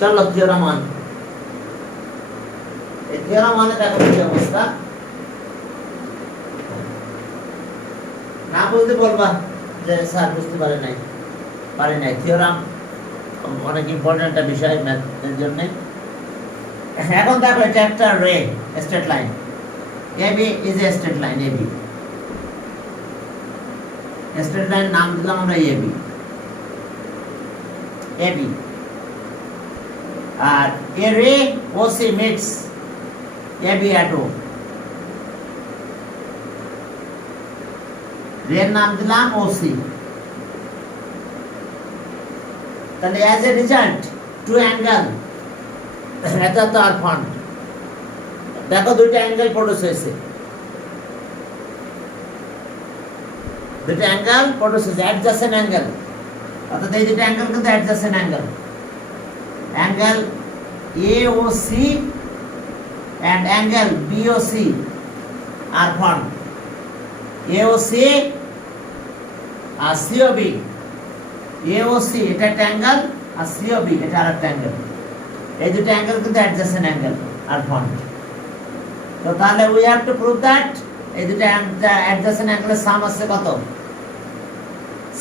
চলো থিওরাম 1 এই থিওরাম 1 এর দেখো কি অবস্থা না বলতে বলবা যে স্যার বুঝতে পারে নাই থিওরাম অনেক ইম্পর্টেন্ট একটা বিষয় ম্যাথের জন্য এখন দেখো এটা একটা রে straight line AB is a straight line AB straight line নাম দিলাম আমরা AB R a ray OC meets AB at O রে এর নাম দিলাম OC তাহলে as a result two angle এটা তো আর ফন্ট দেখো দুইটা অ্যাঙ্গেল প্রোডিউস হয়েছে অ্যাডজাসেন্ট অ্যাঙ্গেল অর্থাৎ এই দুটো অ্যাঙ্গেল কিন্তু adjacent angle AOC and angle BOC are formed AOC আর COB AOC এটা একটা অ্যাঙ্গেল আর COB এটা আরেকটা অ্যাঙ্গেল এই দুটো অ্যাঙ্গেল কিন্তু অ্যাডজাসেন্ট অ্যাঙ্গেল আর ফন্ট তো তাহলে we have to prove that এই দুটো অ্যাডজাসেন্ট অ্যাঙ্গেলের সাম আছে কত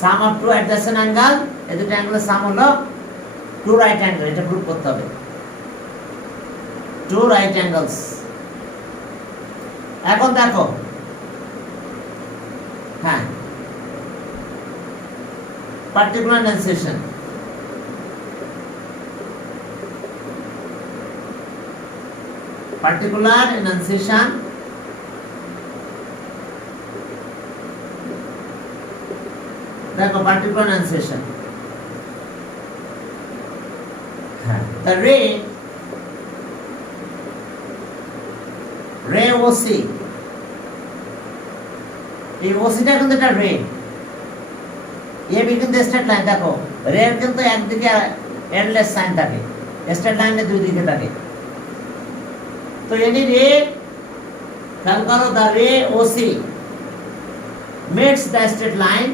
সাম অফ টু অ্যাডজাসেন্ট অ্যাঙ্গেল এই দুটো অ্যাঙ্গেলের সাম হলো টু রাইট অ্যাঙ্গেল এটা প্রুভ করতে হবে টু রাইট অ্যাঙ্গেলস এখন দেখো হ্যাঁ পার্টিকুলার এনান্সিয়েশন particular enunciation देखो particular enunciation the ray OC এই OC টা কিন্তু একটা রে AB কিন্তু স্ট্রেট লাইন দেখো রে এর কিন্তু একদিকে এন্ডলেস সাইন থাকে স্ট্রেট লাইনে দুই দিকে থাকে तो यानी रे ख्याल करो द रे OC meets the straight line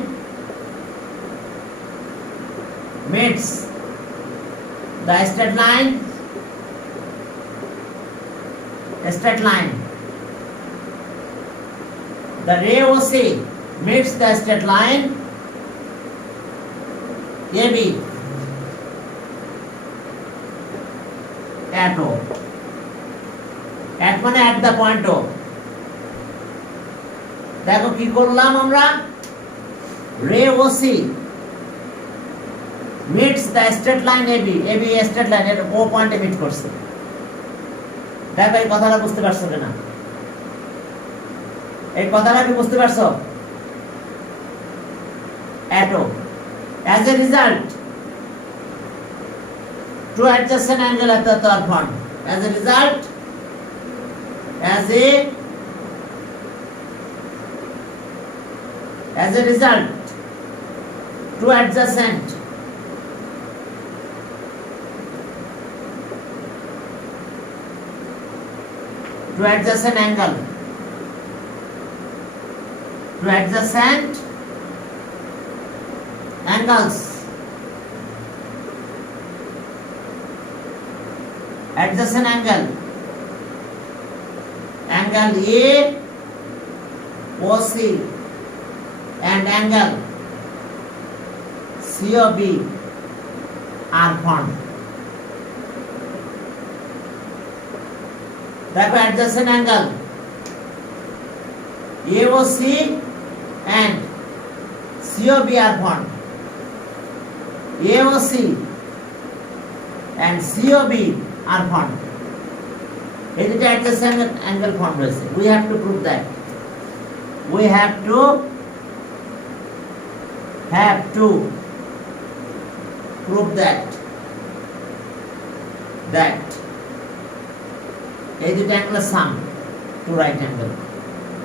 the ray OC meets the straight line AB at O at মানে at the point O দেখো কি করলাম আমরা ray OC meets the straight line AB straight line এর O পয়েন্টে meet করছে দেখো এই কথাটা বুঝতে পারছো কিনা এই কথাটা কি বুঝতে পারছো at O as a result two adjacent angle at the third point as a result two adjacent angle two adjacent angles adjacent angle A OC and angle COB are formed देखो adjacent angle AOC and COB are formed AOC and COB are formed it is adjacent angle formed we have to prove that we have to prove that এই দুটো অ্যাঙ্গেলের sum two right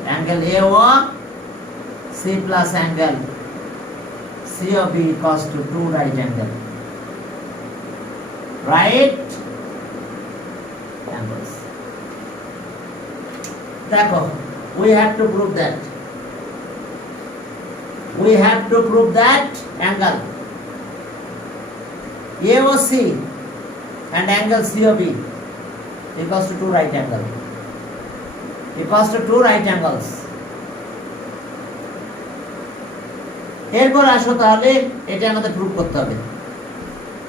angle AO C plus angle COB equals to two right angle angles দেখো we have to prove that angle AOC and angle COB equals to two right angle. Equals to two right angles. এরপর আসো তাহলে এটা আমাদের proof করতে হবে।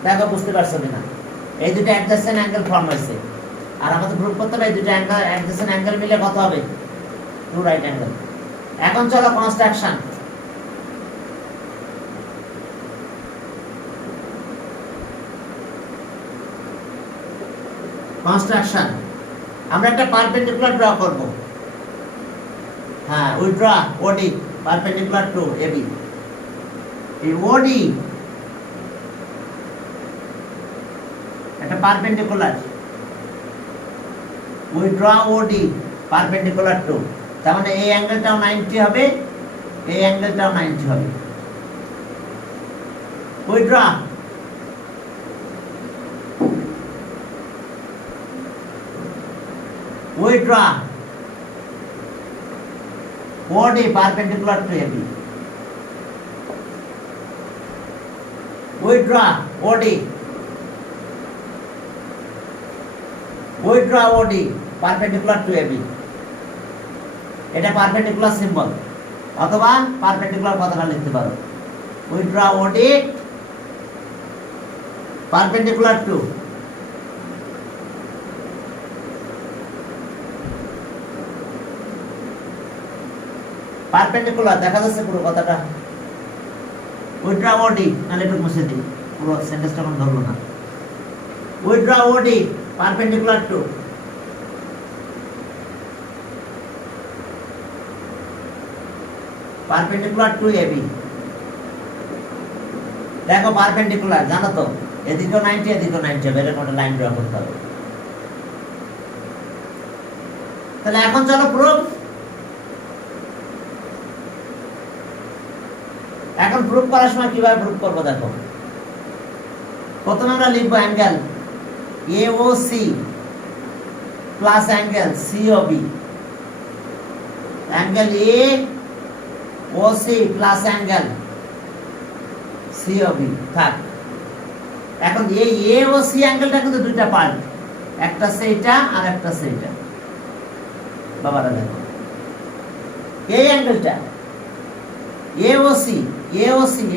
দেখো বুঝতে পারছো কিনা, এই দুটো অ্যাডজাসেন্ট অ্যাঙ্গেল ফর্ম হয়েছে আর আমাদের প্রুফ করতে হবে এই দুটো অ্যাঙ্গেল অ্যাডজাসেন্ট অ্যাঙ্গেল মিলে কত হবে, টু রাইট অ্যাঙ্গেল। এখন চলো কনস্ট্রাকশন। কনস্ট্রাকশন আমরা একটা পারপেন্ডিকুলার ড্র করব। হ্যাঁ, we draw OD perpendicular to AB. এই ওডি একটা perpendicular, we draw OD perpendicular to, তার মানে এই অ্যাঙ্গেলটাও 90 হবে, এই অ্যাঙ্গেলটাও 90 হবে। We draw we draw OD perpendicular to AB. We draw OD. We draw OD perpendicular to AB. এটা পারপেন্ডিকুলার সিম্বল অথবা পারপেন্ডিকুলার কথাটা লিখতে পারো। We draw OD perpendicular to perpendicular, দেখা যাচ্ছে পুরো কথাটা। উইথড্র ওডি, নাহলে একটু মুছে দিই, পুরো সেন্টেন্সটা কোন ধরলো না। We draw OD perpendicular to AB. দেখো পারপেন্ডিকুলার জানো তো, এদিকেও 90 এদিকেও 90 হবে, এরকম একটা লাইন ড্র করতে হবে। তাহলে এখন চলো প্রুফ। এখন প্রুফ করার সময় কিভাবে প্রুফ করবো দেখো। প্রথমে আমরা লিখবো angle AOC plus angle COB। Angle AOC plus angle COB থাক। এখন এই AOC অ্যাঙ্গেলটা কিন্তু দুইটা পার্ট, একটা সেইটা আর একটা সেইটা। বাবারা দেখো এই অ্যাঙ্গেলটা AOC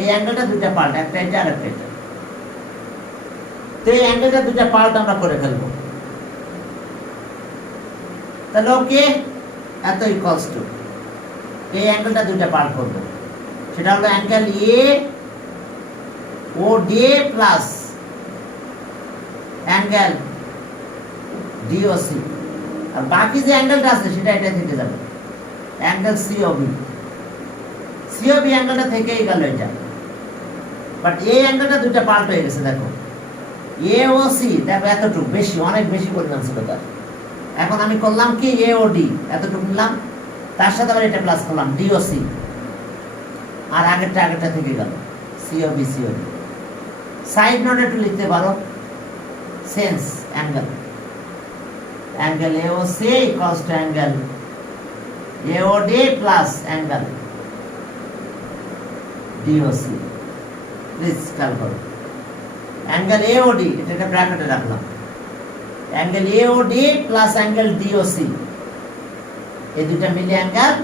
এই অ্যাঙ্গেলটা দুইটা পার্ট, একটা এটা আর একটা এটা। তো এই অ্যাঙ্গেলটা দুইটা পার্ট আমরা করে ফেলবো। তাহলে ওকে এত ইকুয়ালস টু এই অ্যাঙ্গেলটা দুইটা পার্ট করব, সেটা হলো angle AOD plus angle DOC। আর বাকি যে অ্যাঙ্গেলটা আছে সেটা এটা থেকে যাবে, অ্যাঙ্গেল COB অ্যাঙ্গেলটা থেকেই গেল এটা। বাট এই অ্যাঙ্গেলটা দুইটা পার্ট হয়ে গেছে। দেখো AOC, দেখো এতটুকু বেশি, অনেক বেশি পরিমাণ ছিল তার। এখন আমি করলাম কি AOD এতটুকু নিলাম, তার সাথে আবার এটা প্লাস করলাম DOC, আর আগেরটা থেকে গেল COB। সাইড নোট একটু লিখতে পারো, sense angle AOC equals to angle AOD plus angle DOC। Please খেয়াল করো অ্যাঙ্গেল AOD, এটা ব্র্যাকেটে রাখলাম, angle AOD plus angle DOC, এই দুইটা মিলে অ্যাঙ্গেল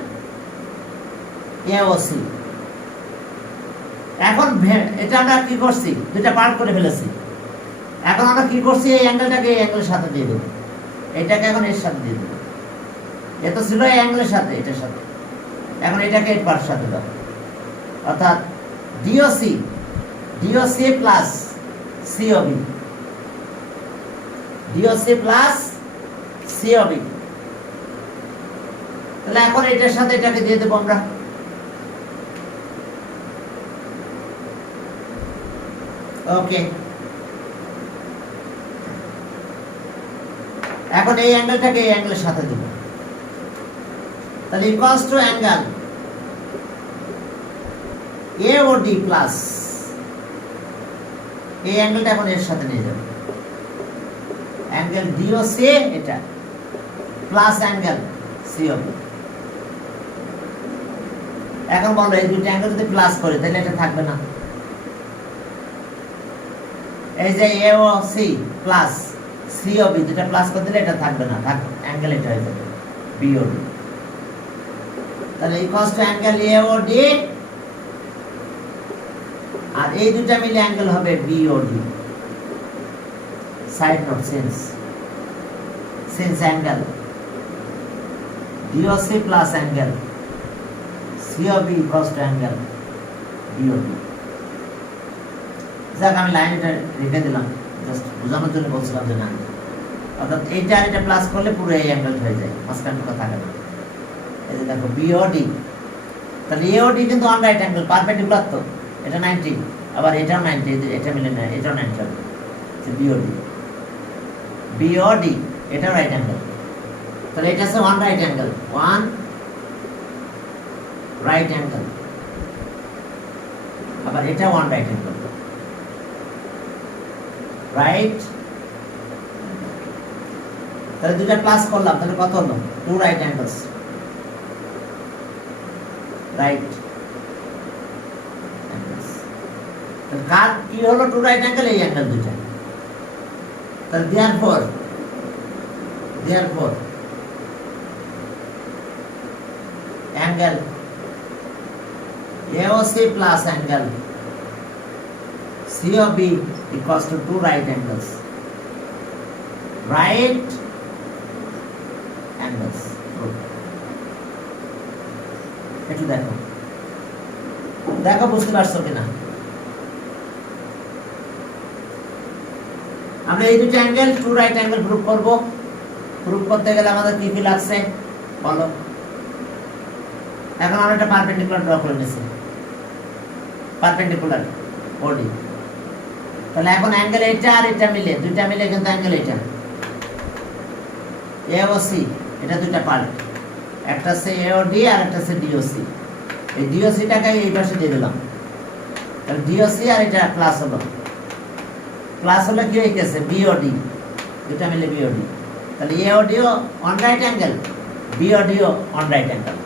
AOC। এখন এটা আমরা কি করছি, দুইটা পার্ট করে ফেলেছি। এখন আমরা কি করছি, এই অ্যাঙ্গেলটাকে এই অ্যাঙ্গেলের সাথে দিয়ে দেবো, এটাকে এখন এর সাথে দিয়ে দেবো। এ তো ছিল এই অ্যাঙ্গেলের সাথে, এটার সাথে, এখন এটাকে এর পার্ট সাথে দাও, অর্থাৎ DOC plus COB, DOC plus COB। তাহলে এখন এটার সাথে এটাকে দিয়ে দেবো আমরা। ওকে, এখন এই অ্যাঙ্গেলটাকে এই অ্যাঙ্গেলের সাথে দেব, তাহলে equals to angle AOD plus এই অ্যাঙ্গেলটা এখন এর সাথে নিয়ে যাবে, অ্যাঙ্গেল DOC এটা প্লাস অ্যাঙ্গেল COB। এখন বলো এই দুইটা অ্যাঙ্গেল যদি প্লাস করে তাহলে এটা থাকবে না, এই যে এ ও সি প্লাস সি ও বি দুটা প্লাস করে দিলে এটা থাকবে না, থাক অ্যাঙ্গেল এটা হয়ে যাবে বি ও ডি। তাহলে equals to angle A O D, আর এই দুটা মিলে অ্যাঙ্গেল হবে B O D. Side note, since angle DOC plus angle COB equals to angle BOD। যাক আমি লাইনটা রেখে দিলাম, জাস্ট বোঝানোর জন্য বলছিলাম যে না, অর্থাৎ এইটা আর এটা প্লাস করলে পুরো এই অ্যাঙ্গেল হয়ে যায়, মাঝখানে কথা থাকে না। এই যে দেখো BOD, তাহলে AOD কিন্তু অন রাইট অ্যাঙ্গেল পারপেন্ডিকুলার, তো এটা 90, আবার এটাও 90, এটা মিলে না, এটাও 90 হবে। BOD এটাও রাইট অ্যাঙ্গেল, তাহলে এটা আছে one right angle, one right angle, আবার এটা ওয়ান রাইট অ্যাঙ্গেল, রাইট। তাহলে দুটা প্লাস করলাম, তাহলে কত হলো? Two right angles, right angles. তাহলে কার কি হলো? টু রাইট অ্যাঙ্গেল, এই অ্যাঙ্গেল দুটা। তাহলে therefore angle AOC plus angle COB equals to two right angles, right angles। একটু দেখো দেখো বুঝতে পারছো কিনা? আমরা এই দুটো angle two right angle proof করব। প্রুফ করতে গেলে আমাদের কি কি লাগছে বলো? এখন আমরা একটা পারপেন্ডিকুলার ড্র করে নিয়েছি, পারপেন্ডিকুলার বডি। তাহলে এখন অ্যাঙ্গেল এটা আর এটা মিলে, দুইটা মিলে কিন্তু অ্যাঙ্গেল এটা AOC, এটা দুইটা পার্ট, একটা আছে AOD আর একটা আছে DOC। এই DOC-টাকে এই পাশে দিয়ে দিলাম, তাহলে DOC আর এটা প্লাস হলো, প্লাস হলে কি হয়ে গেছে? BOD, দুটা মিলে BOD। তাহলে AOD ও অন রাইট অ্যাঙ্গেল, BOD ও অন রাইট অ্যাঙ্গেল,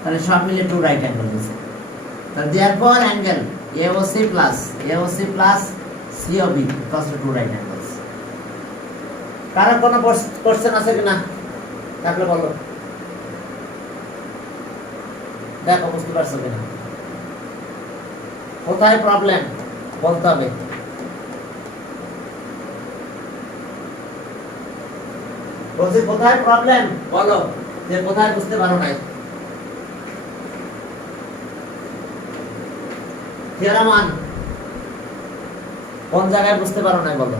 তাহলে সব মিলে টু রাইট অ্যাঙ্গেল দিয়েছে। তাহলে therefore angle AOC plus COB equals to two right angles। কারো কোনো কোশ্চেন আছে কিনা? থাকলে বলো, দেখো বুঝতে পারছো কিনা, কোথায় প্রবলেম বলতে হবে। বলছি কোথায় প্রবলেম বলো, যে কোথায় বুঝতে পারো নাই। থিওরাম 1 কোন জায়গায় বুঝতে পারো নাই বলো?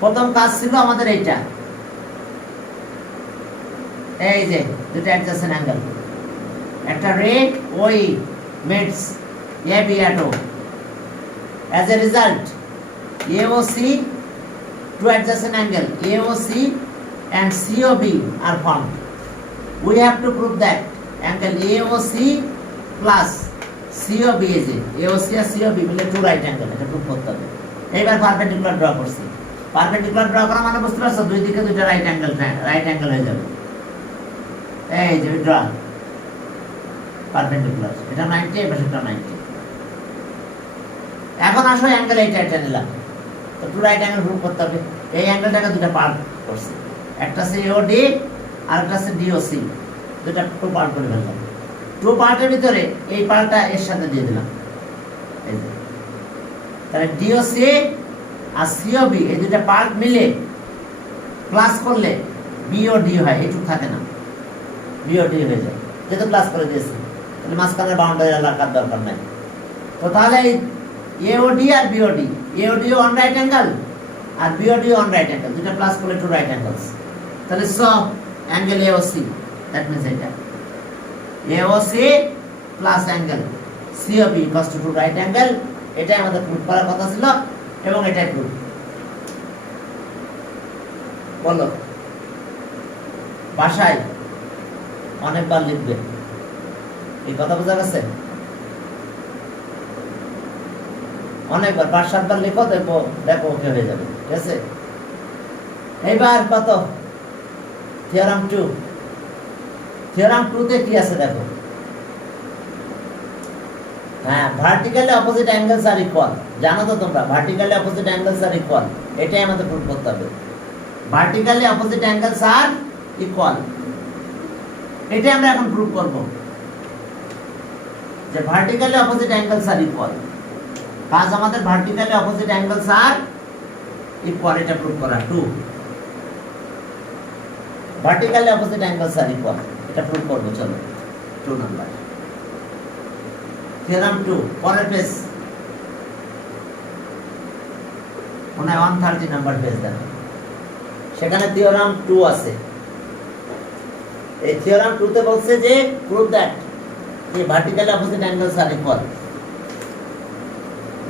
প্রথম কাজ ছিল আমাদের এইটা, এই যে দুটো অ্যাডজাসেন্ট অ্যাঙ্গেল, একটা রে ওই meets AB at O, as a result AOC, two adjacent angle AOC and COB are formed। We have to prove that angle AOC plus COB is it, AOC আর COB মিলে two right angle, এটা prove করতে হবে। এইবার perpendicular draw করছি, perpendicular draw করা মানে বুঝতে পারছো দুই দিকে দুটো রাইট অ্যাঙ্গেল হয়ে যাবে। এই যে ড্র পারপেন্ডিকুলার, এটা 90, এই পাশেটা 90। এখন আসো অ্যাঙ্গেল এটা নিলাম, তো টু রাইট অ্যাঙ্গেল প্রুভ করতে হবে। এই অ্যাঙ্গেলটাকে দুটো পার্ট করছি, একটা আছে AOD আর একটা আছে DOC, দুটো টু পার্ট করে ফেললাম। টু পার্টের ভিতরে এই পার্টটা এর সাথে দিয়ে দিলাম, এই যে। তাহলে DOC আর COB এই দুটো পার্ট মিলে প্লাস করলে BOD হয়, এইটুকু থাকে না, BOD হয়ে যায়, যেহেতু প্লাস করে দিয়েছি। তাহলে মাঝখানের বাউন্ডারি এলাকার দরকার নাই। তো তাহলে AOD আর BOD, AOD one right angle আর BOD অন রাইট অ্যাঙ্গেল, দুটো প্লাস করলে টু রাইট অ্যাঙ্গেলস। তাহলে so angle AOC, that means এটা AOC plus angle COB equals to two right angle. এটাই আমাদের প্রুফ করার কথা ছিল এবং এটাই প্রুফ। বলো, বাসায় অনেকবার লিখবে, এই কথা বোঝা গেছে? অনেকবার 5-7 বার লিখো, দেখো ওকে হয়ে যাবে, ঠিক আছে? এইবার কত? থিওরাম 2। থিওরাম 2 তে কি আছে দেখো, হ্যাঁ, vertically opposite angles are equal. জানো তো তোমরা, vertically opposite angles are equal, এটাই আমাদের প্রুভ করতে হবে। Vertically opposite angles are equal, এটাই আমরা এখন প্রুভ করব, যে vertically opposite angles are equal. কাজ আমাদের vertically opposite angles are equal, এটা প্রুভ করা। 2 vertically opposite angles are equal, এটা প্রুভ করব। চলো 2 নাম্বার থিওরাম 2, পরের পেজ, মনে হয় 130 নাম্বার পেজ দেখো, সেখানে থিওরাম 2 আছে। এই থিওরাম 2 তে বলছে যে prove that the vertically opposite angles are equal.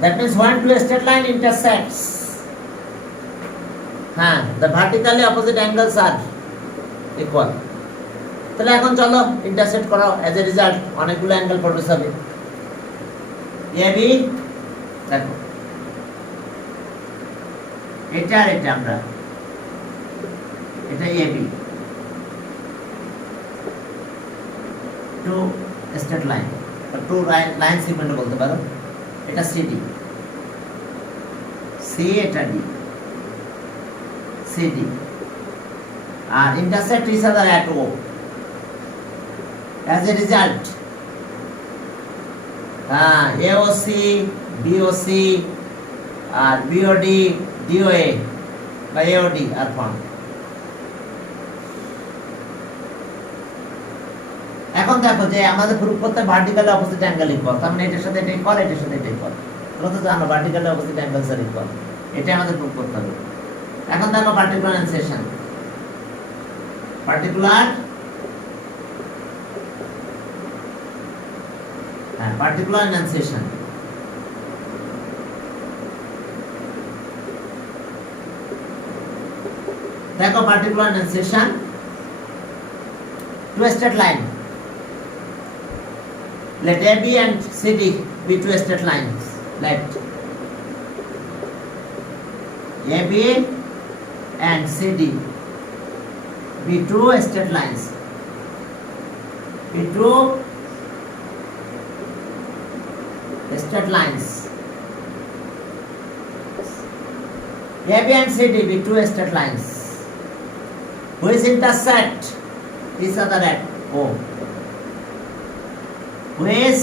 That means when two straight line intersects, the vertically opposite angles are equal. তাহলে এখন চলো ইন্টারসেক্ট করো, as a result অনেকগুলো অ্যাঙ্গেল প্রডিউস হবে। AB দেখো, এটা আর এটা, আমরা এটা AB, two straight line, two line segment বলতে পারো। এটা সিডি, সি, এটা ডি, সিডি, আর intersect each other at O. As a result AOC, BOC আর বিওডি, ডিওএ বা এওডি আর ফর্ম। এখন দেখো যে আমাদের প্রুফ করতে ভার্টিক্যালি অপোজিট অ্যাঙ্গেল ইকুয়াল, তার মানে এটার সাথে এটা ইকুয়াল, এটার সাথে এটা ইকুয়াল। তোমরা তো জানো vertically opposite angles are equal, এটা আমাদের প্রুফ করতে হবে। এখন দেখো পার্টিকুলার এনসেশন, পার্টিকুলার পার্টিকুলার এনসেশন। দেখো particular এনসেশন, two straight line. Let AB and CD be two straight lines. Let AB and CD be two straight lines. Be two straight lines. AB and CD be two straight lines which intersect each other at O. Which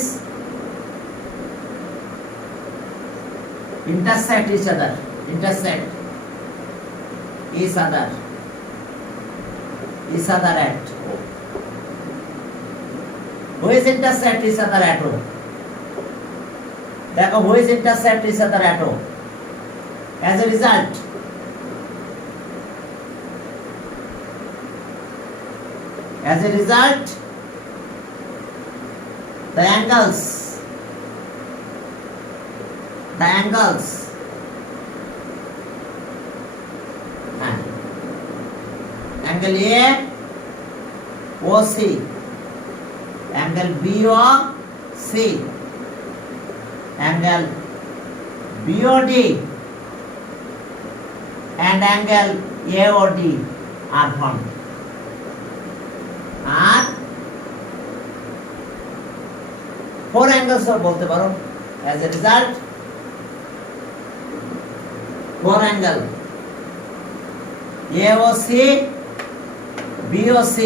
intersect each other, intersect each other at O. Which intersect each other at O. देखो which intersect each other at O. As a result, the angles angle A OC, angle BOC, angle BOD and angle AOD are formed. আর 4 angles বলতে পারো। as a result 4 angle AOC, BOC,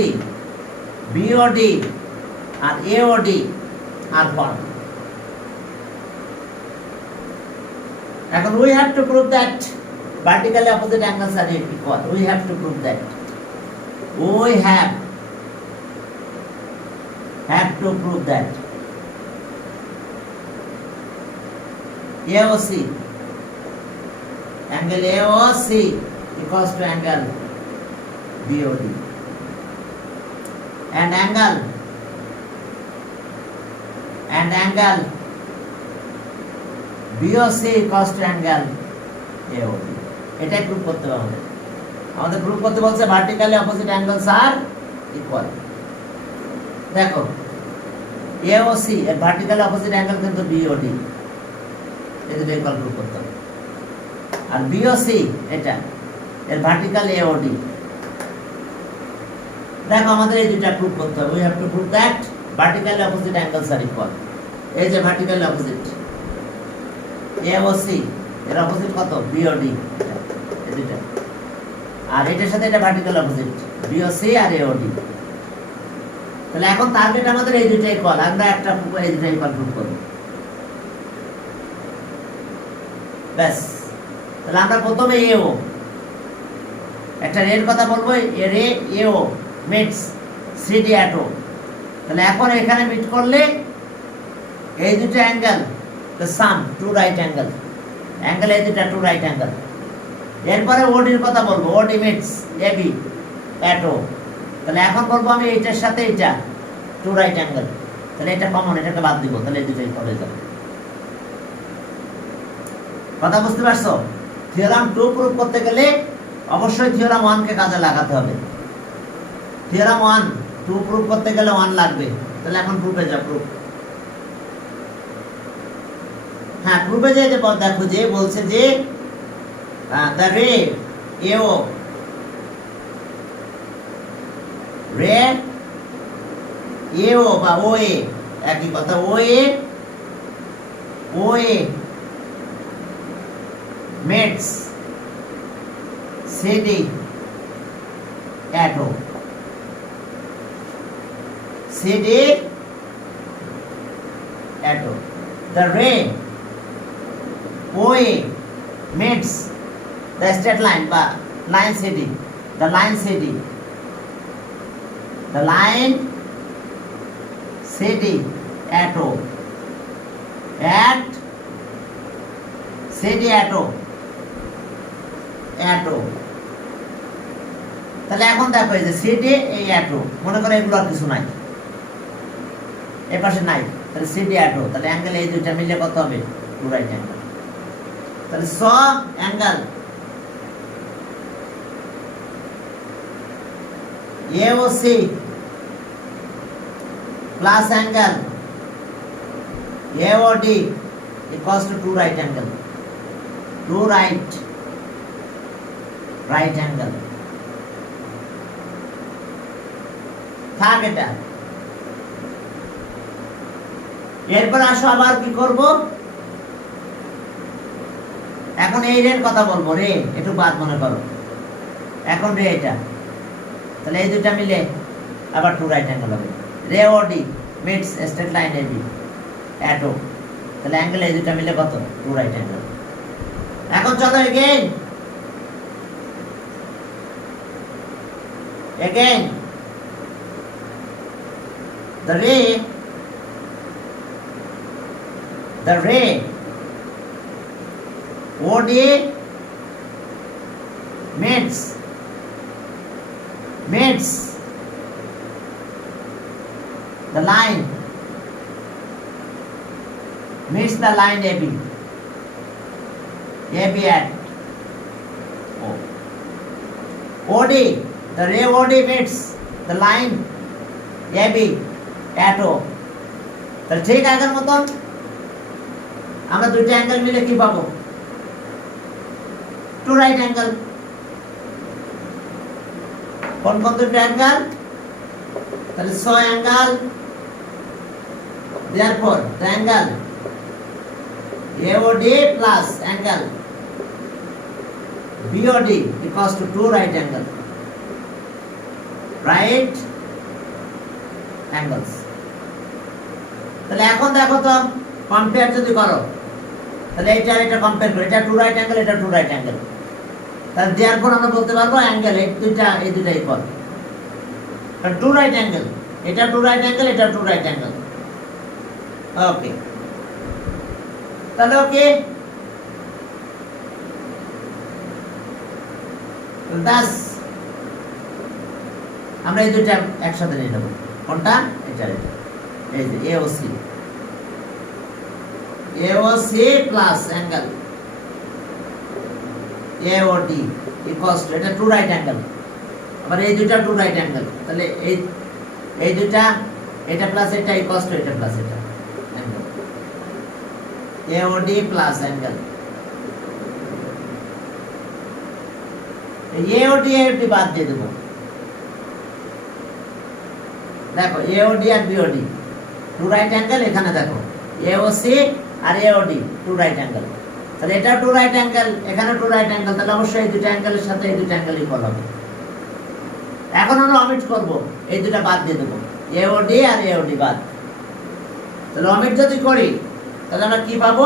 BOD আর AOD are formed. এখন we have to prove that vertically opposite angles are equal. We have to prove that. We have to prove that AOC, angle AOC equals to angle BOD and angle BOC equals to angle AOD. এটাই prove করতে হবে আমাদের prove করতে বলছে vertically opposite angles are equal. দেখো AOC এর vertically opposite angle কিন্তু BOD, এই দুটো ইকুয়াল প্রুভ করতে হবে। আর BOC এটা এর ভার্টিক্যাল AOD। দেখো আমাদের এই দুটো প্রুভ করতে হবে। We have to prove that vertically opposite angles are equal. এই যে vertical opposite A O C এর অপোজিট কত বি ও ডি, এই দুইটা, আর এটার সাথে এটা vertical opposite B O C আর এ ও ডি। তাহলে এখন টার্গেট আমাদের এই দুইটাই কল, আমরা একটা এই দুইটাই কল প্রুভ করব। ব্যাস, তাহলে আমরা প্রথমে এও একটা রের কথা বলবো, এ রে এও মিটস সিডি অ্যাটো। তাহলে এখন এখানে মিট করলে এই দুটো angle the sum two right angle, angle এই দুটো টু রাইট অ্যাঙ্গেল। এরপরে ওডির কথা বলবো, ওডি মিটস এবি অ্যাটো। তাহলে এখন বলবো আমি এইটার সাথে এইটা টু রাইট অ্যাঙ্গেল, তাহলে এটা কমন, এটাকে বাদ দিব, তাহলে এই দুটোই করে যাবে। কথা বুঝতে পারছো? থিওরাম 2 প্রুফ করতে গেলে অবশ্যই থিওরাম 1 কে কাজে লাগাতে হবে। থিওরাম 1 2 প্রুফ করতে গেলে 1 লাগবে। তাহলে এখন প্রুফে যাও, প্রুফ। হ্যাঁ, প্রুফে যে দেখো যে বলছে যে দ্য রে এও রে এও বা ও এ একই কথা, O A meets CD at O, CD at O. The ray OA meets the straight line বা line CD, the line CD, the line CD auto at CD auto auto. তাহলে এখন দেখো এই যে সিডি এই অ্যাটো, মনে করো এগুলো আর কিছু নাই, এ পাশে নাই, তাহলে সিডি অ্যাটো। তাহলে অ্যাঙ্গেল এই দুইটা মিলে কত হবে? Two right angle. তাহলে স angle A O C plus angle A O D equals to two right angle, two right angle. থাক এটা। এরপর আসো আবার কি করব, এখন এই রের কথা বলবো, রে একটু বাদ মনে করো, এখন রে এটা, তাহলে এই দুইটা মিলে আবার টু রাইট অ্যাঙ্গেল হবে। Ray O D meets straight line AB at O, তাহলে অ্যাঙ্গেল এই দুইটা মিলে কত? Two right angle. এখন চলো again the ray OD meets the line AB at OD, the ray OD meets the line AB at O। তাহলে ঠিক আগের মতন আমরা দুইটা অ্যাঙ্গেল মিলে কি পাবো? Two right angle. কোন কোন দুটো অ্যাঙ্গেল? তাহলে স angle, therefore the angle AOD plus angle BOD equals to two right angles। তাহলে এখন দেখো তো কম্পেয়ার যদি করো, তাহলে এটা কম্পেয়ার করো, এটা টু রাইট অ্যাঙ্গেল, এটা টু রাইট অ্যাঙ্গেল। তাহলে therefore আমরা বলতে পারবো অ্যাঙ্গেল এই দুইটা ইকুয়াল, কারণ টু রাইট অ্যাঙ্গেল, এটা টু রাইট অ্যাঙ্গেল, এটা টু রাইট অ্যাঙ্গেল। ওকে, তাহলে ওকে, দাস আমরা এই দুইটা একসাথে নিয়ে নেব। কোনটা? এটা এই যে AOC plus angle AOD equals to, এটা টু রাইট অ্যাঙ্গেল, আবার এই দুইটা টু রাইট অ্যাঙ্গেল। তাহলে এই দুইটা, এটা প্লাস এটা ইকুয়ালস টু এটা প্লাস এটা, angle AOD plus angle AOD বাদ দিয়ে দেবো। দেখো AOD আর BOD টু রাইট অ্যাঙ্গেল, এখানে দেখো এওসি আর এওডি টু রাইট অ্যাঙ্গেল, তাহলে এটা টু রাইট অ্যাঙ্গেল, এখানে টু রাইট অ্যাঙ্গেল, তাহলে অবশ্যই এই দুটো অ্যাঙ্গেলের সাথে এই দুটো অ্যাঙ্গেল ইকুয়াল হবে। এখন আমরা অমিট করব, এই দুটো বাদ দিয়ে দেবো, এওডি আর এওডি বাদ। তাহলে অমিট যদি করি তাহলে আমরা কি পাবো?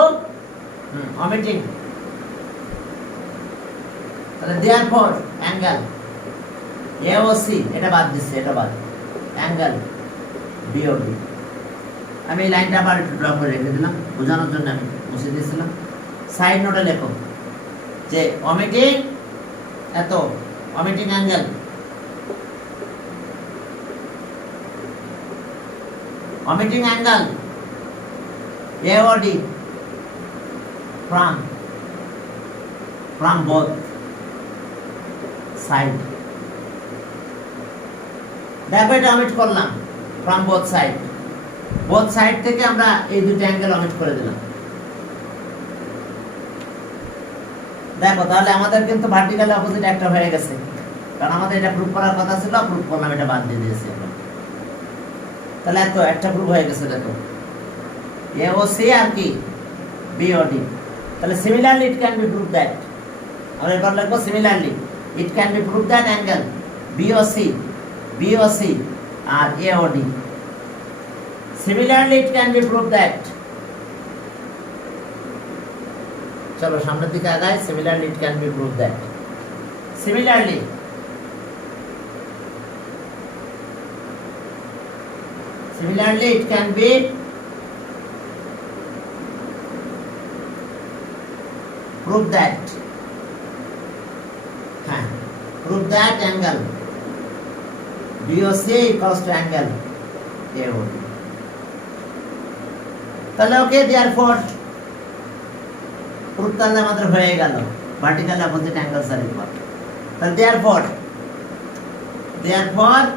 অমিটিং। তাহলে দেয়ারফর অ্যাঙ্গেল এওসি এটা বাদ দিচ্ছে, এটা বাদ, অ্যাঙ্গেল বিওডি। আমি এই লাইনটা আবার একটু ড্র করে রেখে দিলাম বোঝানোর জন্য, আমি মুছে দিয়েছিলাম। সাইড নোটে লেখো যে অমিটিং এত, omitting angle omitting angle AOD from both side. দেখো এটা omit করলাম from both side থেকে আমরা এই দুটো অ্যাঙ্গেল omit করে দিলাম। দেখো তাহলে আমাদের কিন্তু ভার্টিক্যাল অপোজিট একটা হয়ে গেছে, কারণ আমাদের এটা প্রুফ করার কথা ছিল, প্রুফ করলাম, এটা বাদ দিয়ে দিয়েছি আমরা। তাহলে এত একটা প্রুফ হয়ে গেছে, দেখো এওসি আর কি বিওডি। তাহলে similarly it can be prove that, আমরা এবার লিখব similarly it can be prove that angle BOC আর AOD, similarly it can be prove that. চলো সামনের দিকে আগাই। Similarly it can be prove that, similarly it can be prove that angle BOC equals to angle AOD. তাহলে ওকে, therefore proof তাহলে আমাদের হয়ে গেল vertical opposite angles are equal. তাহলে therefore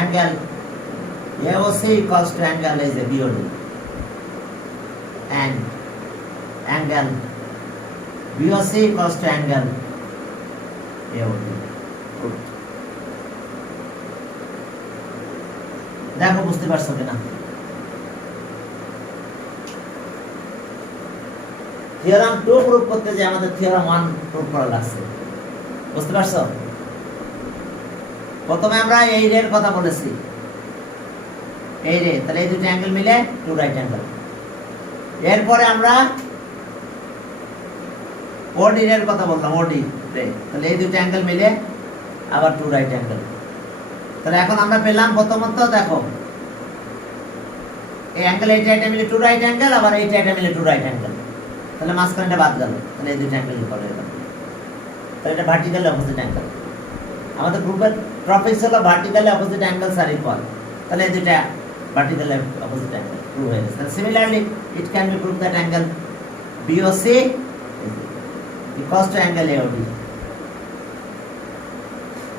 angle AOC equals to angle is a BOD and angle BOC equals to angle AOD. দেখো বুঝতে পারছো কিনা? থিওরাম 2 প্রুফ করতে যে আমাদের থিওরাম 1 প্রুফ করা লাগছে, বুঝতে পারছো? প্রথমে আমরা এই রের কথা বলেছি, এই রে, তাহলে এই দুটো অ্যাঙ্গেল মিলে টু রাইট অ্যাঙ্গেল। এরপরে আমরা ওডি রের কথা বললাম, ওডি রে, তাহলে এই দুটো অ্যাঙ্গেল মিলে আবার টু রাইট অ্যাঙ্গেল। তাহলে এখন আমরা পেলাম প্রথমত, দেখো এই অ্যাঙ্গেল এইটা মিলে টু রাইট অ্যাঙ্গেল, আবার এইটা মিলে টু রাইট অ্যাঙ্গেল, তাহলে মাঝখানটা বাদ গেল, তাহলে এই দুটো অ্যাঙ্গেল করে গেল। তাহলে এটা ভার্টিক্যাল অপোজিট অ্যাঙ্গেল। আমাদের গ্রুপের টপিক হলো vertical opposite angles are equal, তাহলে এই দুটো ভার্টিক্যাল অপোজিট অ্যাঙ্গেল প্রুভ হয়ে গেছে। Similarly it can be prove that angle BOC equals to angle AOD.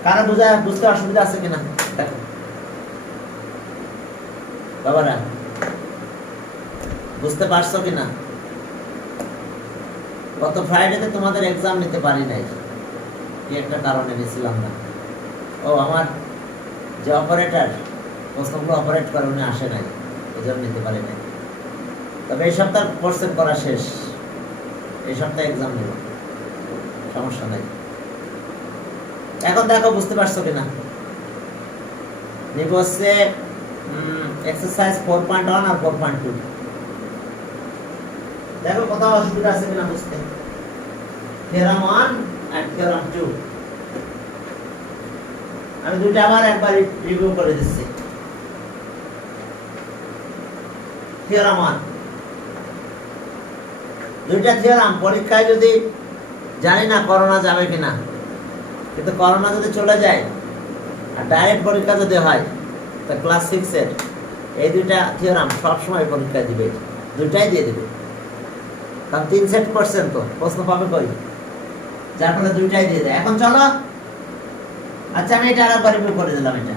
কারো বুঝতে অসুবিধা আছে কিনা দেখো বাবারা, বুঝতে পারছো কিনা? গত ফ্রাইডেতে তোমাদের এক্সাম নিতে পারি নাই, কি একটা কারণে নিয়েছিলাম না। ও আমার যে অপারেটর প্রশ্নগুলো অপারেট করে উনি আসে নাই, এই জন্য নিতে পারি নাই। তবে এই সপ্তাহ কোর্সের করা শেষ, এই সপ্তাহে এক্সাম নেব, সমস্যা নাই। এখন দেখো বুঝতে পারছো কিনা? নিব হচ্ছে এক্সারসাইজ 4.1 আর 4.2। দেখো কোথাও অসুবিধা আছে কিনা বুঝতে। থিওরাম 1 and থিওরাম 2 আমি দুটো আবার একবার রিভিউ করে দিচ্ছি। থিওরাম 1, দুইটা থিওরাম পরীক্ষায় যদি জানি না করোনা যাবে কিনা, কিন্তু করোনা যদি চলে যায় আর ডাইরেক্ট পরীক্ষা যদি হয়, তা ক্লাস 6 এর এই দুইটা থিওরাম সবসময় পরীক্ষায় দিবে, দুইটাই দিয়ে দিবে, কারণ 3 সেট করছেন তো প্রশ্ন পাবে কই, যার ফলে দুইটাই দিয়ে দেয়। এখন চলো, আচ্ছা আমি এটা আরেকবার রিভিউ করে দিলাম। এটা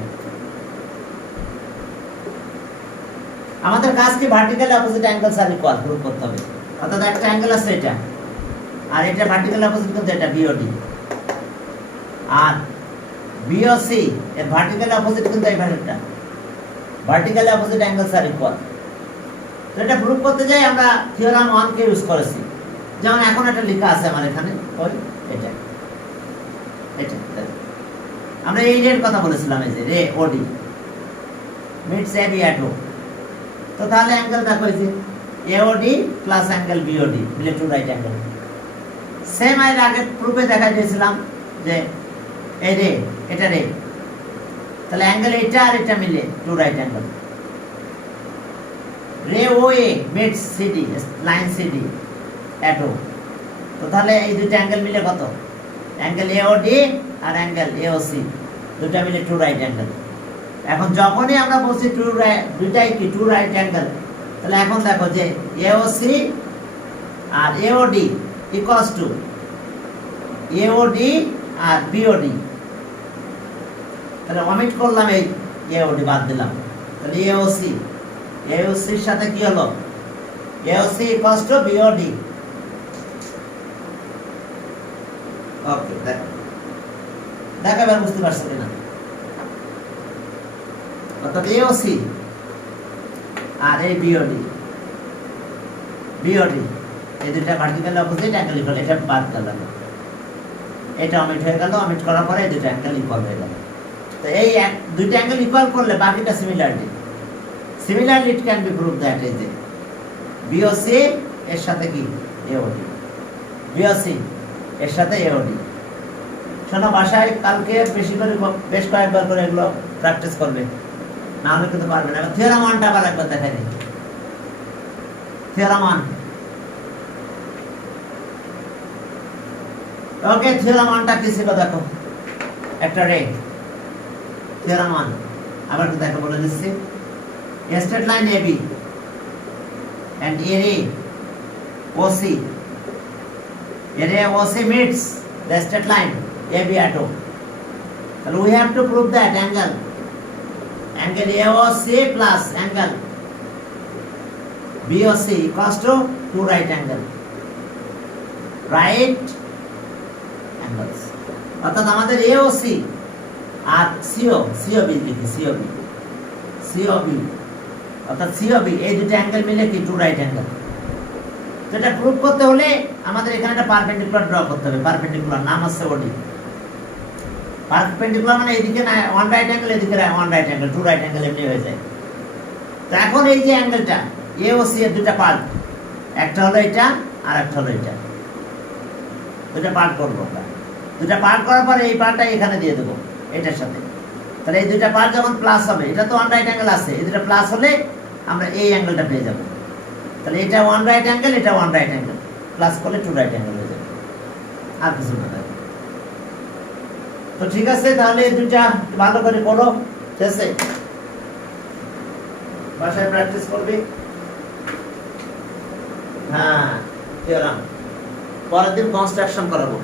আমাদের কাজ কি ভার্টিক্যাল অপোজিট অ্যাঙ্গেল আর ইকুয়াল প্রুভ করতে হবে, অর্থাৎ একটা অ্যাঙ্গেল আছে এটা, আর এটা ভার্টিক্যাল অপোজিট কিন্তু এটা BOD, আর BOC এর ভার্টিক্যাল অপোজিট কিন্তু এই ভার্টিক্যালটা vertically opposite angles are equal. তো এটা প্রুফ করতে যাই আমরা থিওরাম 1 কে ইউজ করেছি। যেমন এখন এটা লেখা আছে আমার এখানে, ওই এটা এটা আমরা এই রের কথা বলেছিলাম, এই যে রে ওডি মিডস এবি অ্যাট ও। তো তাহলে অ্যাঙ্গেল দেখো এই যে এওডি প্লাস অ্যাঙ্গেল বিওডি মিলে টু রাইট অ্যাঙ্গেল। সেম এর আগে প্রুফে দেখা দিয়েছিলাম যে এই রে এটা রে, তাহলে অ্যাঙ্গেল এটা আর এটা মিলে two right angle. Ray O A meets CD line CD at O. তো তাহলে এই দুটো অ্যাঙ্গেল মিলে কত? অ্যাঙ্গেল এওডি আর অ্যাঙ্গেল এওসি দুটো মিলে টু রাইট অ্যাঙ্গেল। এখন যখনই আমরা বলছি টু রাইট, দুইটাই কি টু রাইট অ্যাঙ্গেল, তাহলে এখন দেখো যে এওসি আর এওডি ইকুয়ালস টু এওডি আর বিওডি। তাহলে অমিট করলাম, এই এওডি বাদ দিলাম, তাহলে এওসি এওসির সাথে কি হলো? AOC equals to BOD. Okay, দেখো দেখো এবার বুঝতে পারছো কিনা? অর্থাৎ এওসি আর এই বিওডি বিওডি এই দুটা ভার্টিক্যাল অপোজিট অ্যাঙ্গেল ইকুয়াল, এটা বাদ গেল, এটা অমিট হয়ে গেল। অমিট করার পরে এই দুটো অ্যাঙ্গেল ইকুয়াল হয়ে গেল। তো এই দুইটা অ্যাঙ্গেল ইকুয়াল করলে বাকিটা similarly it can be prove that এই যে বিওসি এর সাথে কি এওডি, বিওসি এর সাথে এওডি। শোনো, বাসায় কালকে বেশি করে বেশ কয়েকবার করে এগুলো প্র্যাকটিস করবে, না হলে কিন্তু পারবে না। থিওরাম 1টা আবার একবার দেখাই দিই। থিওরাম 1, ওকে থিওরাম 1টা কি ছিল দেখো, একটা রে থিওরাম 1 আবার কি দেখো বলে দিচ্ছি। A straight line AB and area OC, area OC meets the straight line AB at O. So we have to prove that angle AOC plus angle BOC equals to two right angles. অর্থাৎ আমাদের AOC আর COB লিখি, COB অর্থাৎ COB এই দুটো angle মিলে কি two right angle. তো এটা প্রুভ করতে হলে আমাদের এখানে একটা পারপেন্ডিকুলার ড্র করতে হবে। পারপেন্ডিকুলার নাম আছে ওডি। পারপেন্ডিকুলার মানে এইদিকে না ওয়ান রাইট অ্যাঙ্গেল, এদিকে one right angle, two right angle এমনি হয়ে যায়। তো এখন এই যে অ্যাঙ্গেলটা AOC এর দুটো পার্ট, একটা হলো এটা আর একটা হলো এটা, দুটো পার্ট করবো আমরা। দুটো পার্ট করার পরে এই পার্টটা এখানে দিয়ে দেবো এটার সাথে। তাহলে এই দুইটা পার্ট যখন প্লাস হবে, এটা তো ওয়ান রাইট অ্যাঙ্গেল আছে, এই দুটো প্লাস হলে আমরা এই অ্যাঙ্গেলটা পেয়ে যাবো। তাহলে এটা ওয়ান রাইট অ্যাঙ্গেল, এটা ওয়ান রাইট অ্যাঙ্গেল, প্লাস করলে টু রাইট অ্যাঙ্গেল হয়ে যাবে, আর কিছু না। তো ঠিক আছে, তাহলে এই দুইটা ভালো করে করো, ঠিক আছে? বাসায় প্র্যাকটিস করবি। হ্যাঁ, থিওরাম পরের দিন কনস্ট্রাকশন করাবো।